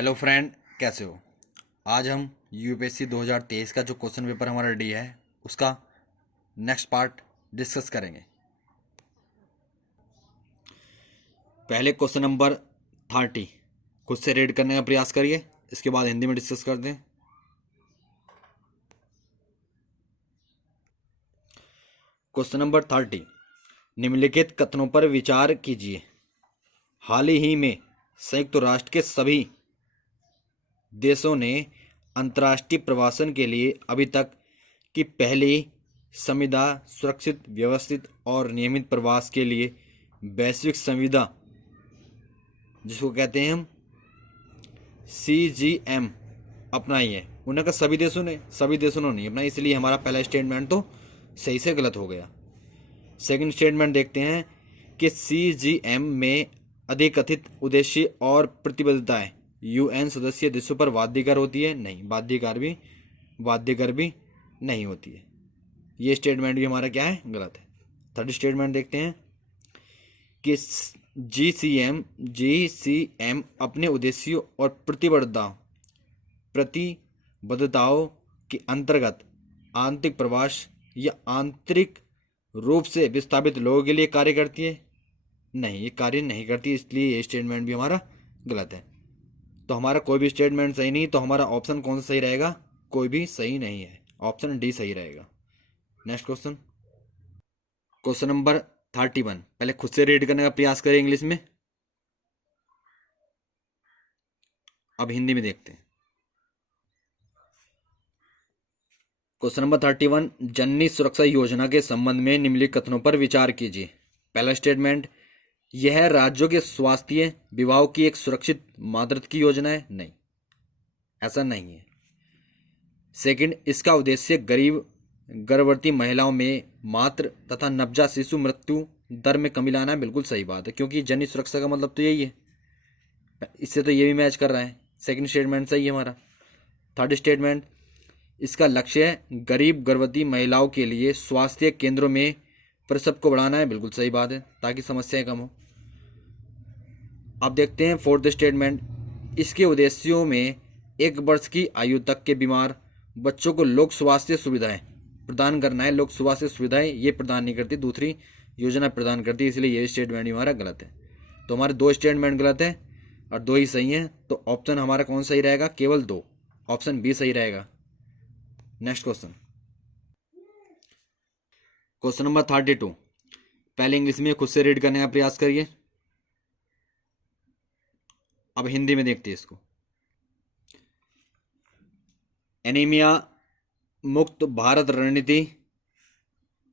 Hello friend, कैसे हो। आज हम यूपीएससी 2023 का जो क्वेश्चन पेपर हमारा रेडी है उसका नेक्स्ट पार्ट डिस्कस करेंगे। पहले क्वेश्चन नंबर 30 खुद से रीड करने का प्रयास करिए, इसके बाद हिंदी में डिस्कस करते हैं। क्वेश्चन नंबर 30, निम्नलिखित कथनों पर विचार कीजिए। हाल ही में संयुक्त राष्ट्र के सभी देशों ने अंतर्राष्ट्रीय प्रवासन के लिए अभी तक की पहली संविदा सुरक्षित, व्यवस्थित और नियमित प्रवास के लिए वैश्विक संविदा, जिसको कहते हैं हम CGM, अपनाई है। उन्होंने कहा सभी देशों ने नहीं अपनाई, इसलिए हमारा पहला स्टेटमेंट तो सही से गलत हो गया। सेकंड स्टेटमेंट देखते हैं कि CGM में अधिकथित उद्देश्य और प्रतिबद्धताएं UN सदस्य देशों पर बाध्यकर होती है, नहीं, बाध्यकर भी नहीं होती है। ये स्टेटमेंट भी हमारा क्या है, गलत है। थर्ड स्टेटमेंट देखते हैं कि GCM अपने उद्देश्यों और प्रतिबद्धताओं के अंतर्गत आंतरिक प्रवास या आंतरिक रूप से विस्थापित लोगों के लिए कार्य करती है, नहीं, ये कार्य नहीं करती, इसलिए ये स्टेटमेंट भी हमारा गलत है। तो हमारा कोई भी स्टेटमेंट सही नहीं, तो हमारा ऑप्शन कौन सा सही रहेगा, कोई भी सही नहीं है, ऑप्शन डी सही रहेगा। नेक्स्ट क्वेश्चन, क्वेश्चन नंबर 31, पहले खुद से रीड करने का प्रयास करें इंग्लिश में, अब हिंदी में देखते हैं। क्वेश्चन नंबर 31, जननी सुरक्षा योजना के संबंध में निम्नलिखित कथनों पर विचार कीजिए। पहला स्टेटमेंट, यह राज्यों के स्वास्थ्य विभाग की एक सुरक्षित मातृत्व की योजना है, नहीं, ऐसा नहीं है। सेकंड, इसका उद्देश्य गरीब गर्भवती महिलाओं में मातृ तथा नवजात शिशु मृत्यु दर में कमी लाना है, बिल्कुल सही बात है, क्योंकि जननी सुरक्षा का मतलब तो यही है, इससे तो ये भी मैच कर रहा है। सेकंड स्टेटमेंट सही है हमारा। थर्ड स्टेटमेंट, इसका लक्ष्य है गरीब गर्भवती महिलाओं के लिए स्वास्थ्य केंद्रों में प्रसव को बढ़ाना है, बिल्कुल सही बात है, ताकि समस्याएं कम हो। अब देखते हैं फोर्थ स्टेटमेंट, इसके उद्देश्यों में 1 वर्ष की आयु तक के बीमार बच्चों को लोक स्वास्थ्य सुविधाएं प्रदान करना है। लोक स्वास्थ्य सुविधाएं ये प्रदान नहीं करती, दूसरी योजना प्रदान करती है, इसलिए ये स्टेटमेंट हमारा गलत है। तो हमारे 2 स्टेटमेंट गलत है और 2 ही सही हैं, तो ऑप्शन हमारा कौन सही रहेगा, केवल 2, ऑप्शन बी सही रहेगा। नेक्स्ट क्वेश्चन, क्वेश्चन नंबर 32, पहले इंग्लिश में खुद से रीड करने का प्रयास करिए, अब हिंदी में देखते हैं इसको। एनीमिया मुक्त भारत रणनीति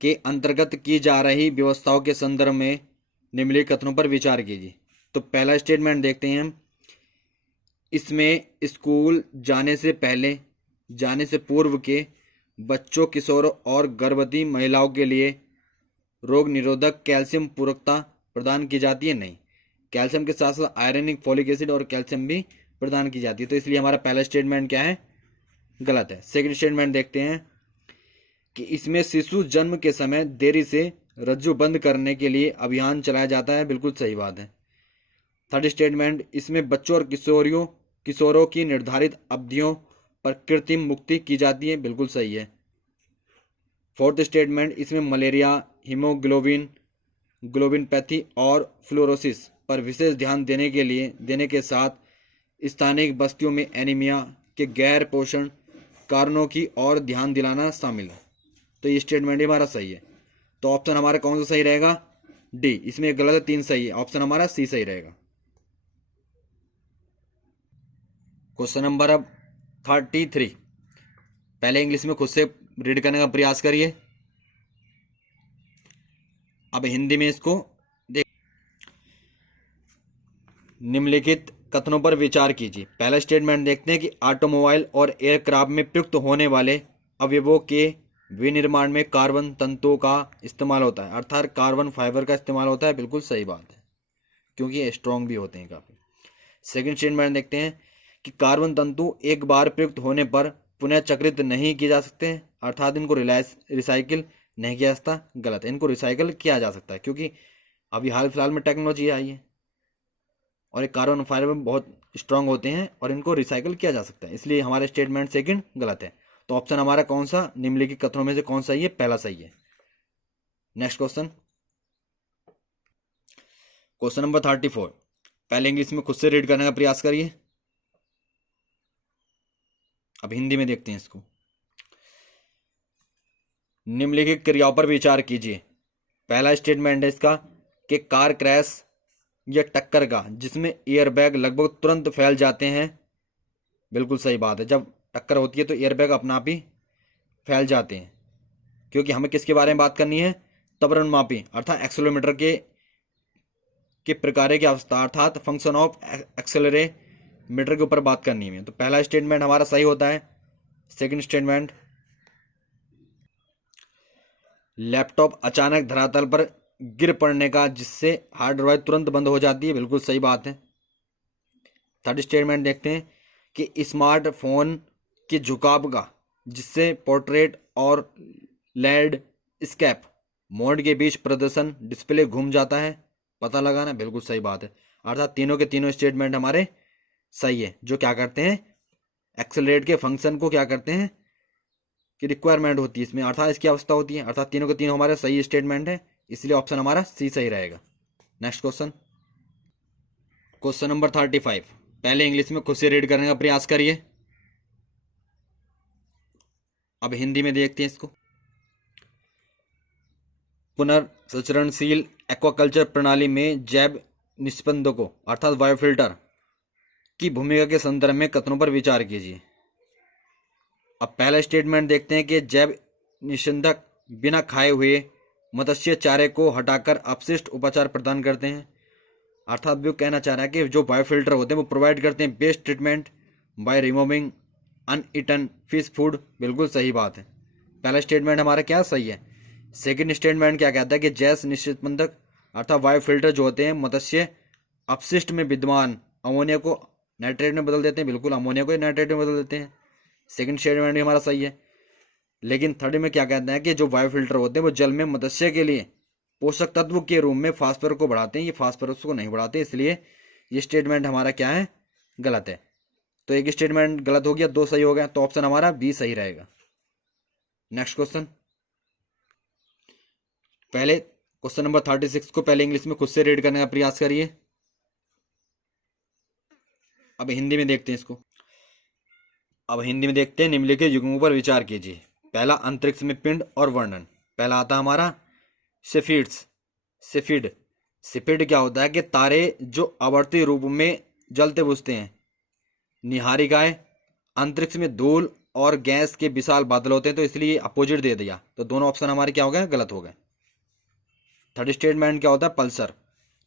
के अंतर्गत की जा रही व्यवस्थाओं के संदर्भ में निम्नलिखित कथनों पर विचार कीजिए। तो पहला स्टेटमेंट देखते हैं हम, इसमें स्कूल जाने से पूर्व के बच्चों, किशोरों और गर्भवती महिलाओं के लिए रोग निरोधक कैल्शियम पूरकता प्रदान की जाती है, नहीं, कैल्शियम के साथ साथ आयरन, फोलिक एसिड और कैल्शियम भी प्रदान की जाती है, तो इसलिए हमारा पहला स्टेटमेंट क्या है, गलत है। सेकंड स्टेटमेंट देखते हैं कि इसमें शिशु जन्म के समय देरी से रज्जु बंद करने के लिए अभियान चलाया जाता है, बिल्कुल सही बात है। थर्ड स्टेटमेंट, इसमें बच्चों और किशोरों की निर्धारित अवधियों पर कृत्रिम मुक्ति की जाती है, बिल्कुल सही है। फोर्थ स्टेटमेंट, इसमें मलेरिया, ग्लोबिनपैथी और फ्लोरोसिस पर विशेष ध्यान देने के साथ स्थानीय बस्तियों में एनीमिया के गैर पोषण कारणों की ओर ध्यान दिलाना शामिल है, तो ये स्टेटमेंट हमारा सही है। तो ऑप्शन हमारा कौन सा सही रहेगा, डी, इसमें गलत है, 3 सही है, ऑप्शन हमारा सी सही रहेगा। क्वेश्चन नंबर अब 33, पहले इंग्लिश में खुद से रीड करने का प्रयास करिए, अब हिंदी में इसको देख। निम्नलिखित कथनों पर विचार कीजिए। पहला स्टेटमेंट देखते हैं कि ऑटोमोबाइल और एयरक्राफ्ट में प्रयुक्त होने वाले अवयवों के विनिर्माण में कार्बन तंतुओं का इस्तेमाल होता है, अर्थात कार्बन फाइबर का इस्तेमाल होता है, बिल्कुल सही बात है, क्योंकि ये स्ट्रॉन्ग भी होते हैं काफ़ी। सेकंड स्टेटमेंट देखते हैं कि कार्बन तंतु एक बार प्रयुक्त होने पर पुनः चक्रित नहीं किए जा सकते, अर्थात इनको रिसाइकिल नहीं किया जा सकता, गलत है, इनको रिसाइकिल किया जा सकता है, क्योंकि अभी हाल फिलहाल में टेक्नोलॉजी आई है। और ये कार्बन फाइबर में बहुत स्ट्रांग होते हैं और इनको रिसाइकल किया जा सकता है, इसलिए हमारा स्टेटमेंट सेकंड गलत है। तो ऑप्शन हमारा कौन सा, निम्नलिखित कथनों में से कौन सा सही है, पहला सही है। नेक्स्ट क्वेश्चन, क्वेश्चन नंबर 34, पहले इंग्लिश में खुद से रीड करने का प्रयास करिए, अब हिंदी में देखते हैं इसको। निम्नलिखित क्रियाओं पर विचार कीजिए। पहला स्टेटमेंट है इसका कि कार क्रैश या टक्कर का जिसमें एयरबैग लगभग तुरंत फैल जाते हैं, बिल्कुल सही बात है। जब टक्कर होती है तो एयरबैग अपना आप ही फैल जाते हैं, क्योंकि हमें किसके बारे में बात करनी है, त्वरण मापी अर्थात एक्सेलेरोमीटर के प्रकार की अवस्था अर्थात फंक्शन ऑफ एक्सेलरेमीटर के ऊपर बात करनी है। तो पहला स्टेटमेंट हमारा सही होता है। सेकंड स्टेटमेंट, लैपटॉप अचानक धरातल पर गिर पड़ने का जिससे हार्ड ड्राइव तुरंत बंद हो जाती है, बिल्कुल सही बात है। थर्ड स्टेटमेंट देखते हैं कि स्मार्टफोन के झुकाव का जिससे पोर्ट्रेट और लैंडस्केप मोड के बीच प्रदर्शन डिस्प्ले घूम जाता है, पता लगाना, बिल्कुल सही बात है। अर्थात तीनों के तीनों स्टेटमेंट हमारे सही है, जो क्या करते हैं, एक्सेलरेट के फंक्शन को क्या करते हैं कि रिक्वायरमेंट होती है इसमें, अर्थात इसकी अवस्था होती है। अर्थात तीनों के तीनों हमारे सही स्टेटमेंट है, इसलिए ऑप्शन हमारा सी सही रहेगा। नेक्स्ट क्वेश्चन, क्वेश्चन नंबर 35, पहले इंग्लिश में खुद से रीड करने का प्रयास करिए, अब हिंदी में देखते हैं इसको। पुनर्संचरणशील एक्वाकल्चर प्रणाली में जैव निस्पंदकों अर्थात बायोफिल्टर की भूमिका के संदर्भ में कथनों पर विचार कीजिए। अब पहला स्टेटमेंट देखते हैं कि जैव निस्पंदक बिना खाए हुए मत्स्य चारे को हटाकर अपशिष्ट उपचार प्रदान करते हैं, अर्थात वो कहना चाह रहा है कि जो बायोफिल्टर होते हैं वो प्रोवाइड करते हैं best treatment by removing uneaten fish food, बिल्कुल सही बात है। पहला स्टेटमेंट हमारा क्या सही है। सेकंड स्टेटमेंट क्या कहता है कि जैव निस्पंदक अर्थात बायोफिल्टर जो होते हैं मत्स्य अपशिष्ट में विद्यमान अमोनिया को नाइट्रेट में बदल देते हैं, बिल्कुल अमोनिया को नाइट्रेट में बदल देते हैं। सेकंड स्टेटमेंट भी हमारा सही है। लेकिन थर्ड में क्या कहता है कि जो बायोफिल्टर होते हैं वो जल में मत्स्य के लिए पोषक तत्व के रूप में फास्फोरस को बढ़ाते हैं, ये फास्फोरस को नहीं बढ़ाते, इसलिए ये स्टेटमेंट हमारा क्या है, गलत है। तो एक स्टेटमेंट गलत हो गया, दो सही हो गया, तो ऑप्शन हमारा बी सही रहेगा। नेक्स्ट क्वेश्चन, पहले क्वेश्चन नंबर 36 को पहले इंग्लिश में खुद से रीड करने का प्रयास करिए, अब हिंदी में देखते हैं इसको। अब हिंदी में देखते हैं, निम्नलिखित युग्मों पर विचार कीजिए। पहला अंतरिक्ष में पिंड और वर्णन, पहला आता हमारा सेफिड्स, सेफिड, सेफिड क्या होता है कि तारे जो आवर्ती रूप में जलते बुझते हैं। निहारिकाएं, अंतरिक्ष में धूल और गैस के विशाल बादल होते हैं, तो इसलिए अपोजिट दे दिया, तो दोनों ऑप्शन हमारे क्या हो गए, गलत हो गए। थर्ड स्टेटमेंट क्या होता है, पल्सर,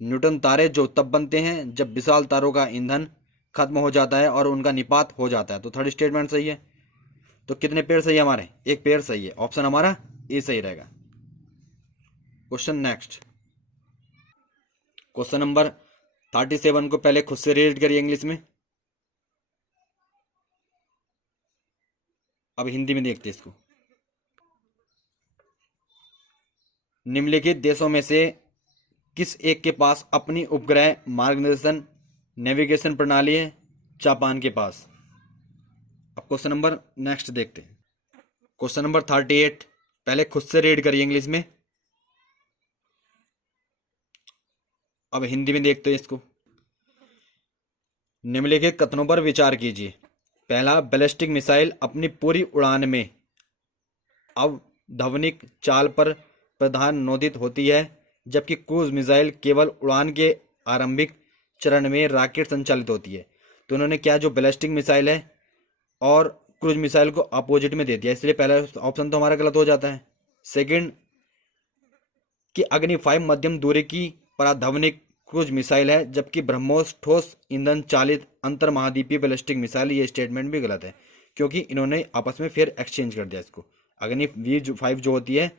न्यूटन तारे जो तब बनते हैं जब विशाल तारों का ईंधन खत्म हो जाता है और उनका निपात हो जाता है, तो थर्ड स्टेटमेंट सही है। तो कितने पेड़ सही है हमारे, एक पेड़ सही है, ऑप्शन हमारा ए सही रहेगा। क्वेश्चन नेक्स्ट, क्वेश्चन नंबर 37 को पहले खुद से रीड करिए इंग्लिश में, अब हिंदी में देखते हैं इसको। निम्नलिखित देशों में से किस एक के पास अपनी उपग्रह मार्गदर्शन नेविगेशन प्रणाली है, जापान के पास। अब क्वेश्चन नंबर नेक्स्ट देखते हैं। क्वेश्चन नंबर 38 पहले खुद से रीड करिए इंग्लिश में, अब हिंदी में देखते हैं इसको। निम्नलिखित कथनों पर विचार कीजिए। पहला, बैलिस्टिक मिसाइल अपनी पूरी उड़ान में अवधावनिक चाल पर प्रधान नोदित होती है, जबकि क्रूज मिसाइल केवल उड़ान के आरंभिक चरण में रॉकेट संचालित होती है। तो उन्होंने क्या, जो बैलिस्टिक मिसाइल है और क्रूज मिसाइल को अपोजिट में दे दिया, इसलिए पहला ऑप्शन तो हमारा गलत हो जाता है। सेकंड कि अग्नि 5 मध्यम दूरी की पराधावनिक क्रूज मिसाइल है, जबकि ब्रह्मोस ठोस ईंधन चालित अंतर महाद्वीपीय बैलिस्टिक मिसाइल, ये स्टेटमेंट भी गलत है, क्योंकि इन्होंने आपस में फिर एक्सचेंज कर दिया इसको। अग्नि V5 जो होती है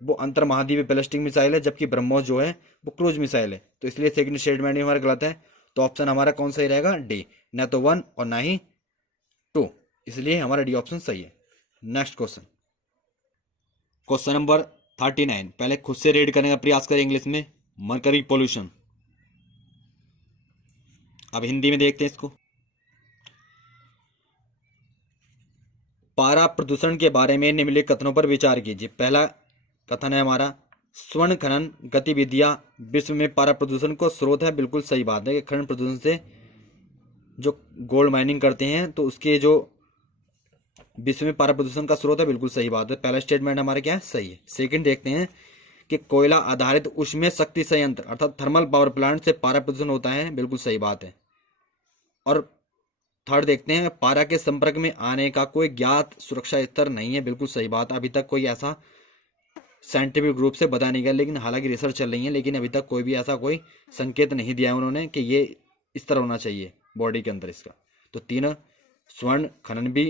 वो अंतर महाद्वीपीय बैलिस्टिक मिसाइल है, जबकि ब्रह्मोस जो है वो क्रूज मिसाइल है, तो इसलिए सेकंड स्टेटमेंट भी हमारा गलत है। तो ऑप्शन हमारा कौन सही रहेगा, डी, न तो 1 और ना ही 2, इसलिए हमारा डी ऑप्शन सही है। नेक्स्ट क्वेश्चन, क्वेश्चन नंबर 39 पहले खुद से रीड करने का प्रयास करें इंग्लिश में। मरकरी पोल्यूशन, अब हिंदी में देखते हैं इसको। पारा प्रदूषण के बारे में निम्नलिखित कथनों पर विचार कीजिए। पहला कथन है हमारा, स्वर्ण खनन गतिविधियां विश्व में पारा प्रदूषण को स्रोत है। बिल्कुल सही बात है कि खनन प्रदूषण से जो गोल्ड माइनिंग करते हैं तो उसके जो विश्व में पारा प्रदूषण का स्रोत है। बिल्कुल सही बात है, पहला स्टेटमेंट हमारा क्या है, सही है। सेकंड देखते हैं कि कोयला आधारित ऊष्मीय शक्ति संयंत्र अर्थात थर्मल पावर प्लांट से पारा प्रदूषण होता है। बिल्कुल सही बात है। और थर्ड देखते हैं, पारा के संपर्क में आने का कोई ज्ञात सुरक्षा स्तर नहीं है। बिल्कुल सही बात, अभी तक कोई ऐसा साइंटिफिक रूप से बता नहीं गया, लेकिन हालांकि रिसर्च चल रही है, लेकिन अभी तक कोई भी ऐसा कोई संकेत नहीं दिया उन्होंने कि ये इस तरह होना चाहिए बॉडी के अंदर इसका। तो तीन, स्वर्ण खनन भी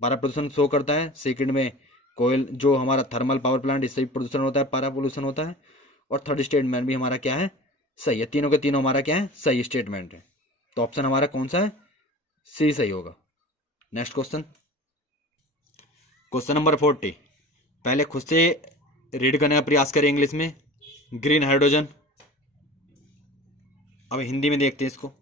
पारा प्रदूषण शो करता है। सेकंड में कोयल जो हमारा थर्मल पावर प्लांट, इससे भी प्रदूषण होता है, पारा पोल्यूशन होता है। और थर्ड स्टेटमेंट भी हमारा क्या है, सही है। तीनों के तीनों हमारा क्या है, सही स्टेटमेंट है। तो ऑप्शन हमारा कौन सा है, सी सही होगा। Next question, question number 40। पहले खुद से रीड करने का प्रयास करें इंग्लिश में। ग्रीन हाइड्रोजन, अब हिंदी में देखते हैं इसको।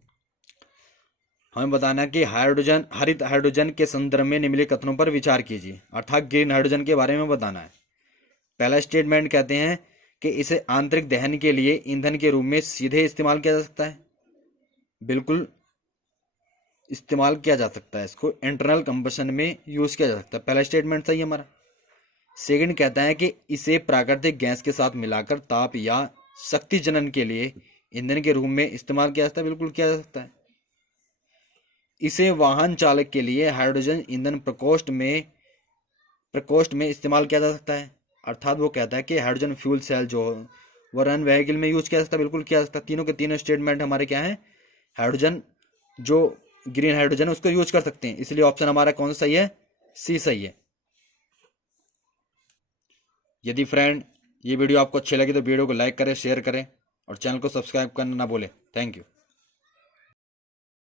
हमें बताना है कि हाइड्रोजन, हरित हाइड्रोजन के संदर्भ में निम्नलिखित कथनों पर विचार कीजिए, अर्थात ग्रीन हाइड्रोजन के बारे में बताना है। पहला स्टेटमेंट कहते हैं कि इसे आंतरिक दहन के लिए ईंधन के रूप में सीधे इस्तेमाल किया जा सकता है। बिल्कुल इस्तेमाल किया जा सकता है, इसको इंटरनल कंबशन में यूज किया जा सकता है। पहला स्टेटमेंट सही है हमारा। सेकंड कहता है कि इसे प्राकृतिक गैस के साथ मिलाकर ताप या शक्ति जनन के लिए ईंधन के रूप में इस्तेमाल किया जा सकता है। बिल्कुल किया जा सकता है। इसे वाहन चालक के लिए हाइड्रोजन ईंधन प्रकोष्ठ में इस्तेमाल किया जा सकता है। अर्थात वो कहता है कि हाइड्रोजन फ्यूल सेल जो वो रन व्हीकल में यूज किया जा सकता है। बिल्कुल किया जा सकता है। तीनों के तीनों स्टेटमेंट हमारे क्या है, हाइड्रोजन जो ग्रीन हाइड्रोजन उसको यूज कर सकते हैं, इसलिए ऑप्शन हमारा कौन सा सही है, सी सही है। यदि फ्रेंड ये वीडियो आपको अच्छी लगी तो वीडियो को लाइक करें, शेयर करें और चैनल को सब्सक्राइब करना ना भूलें। Thank you.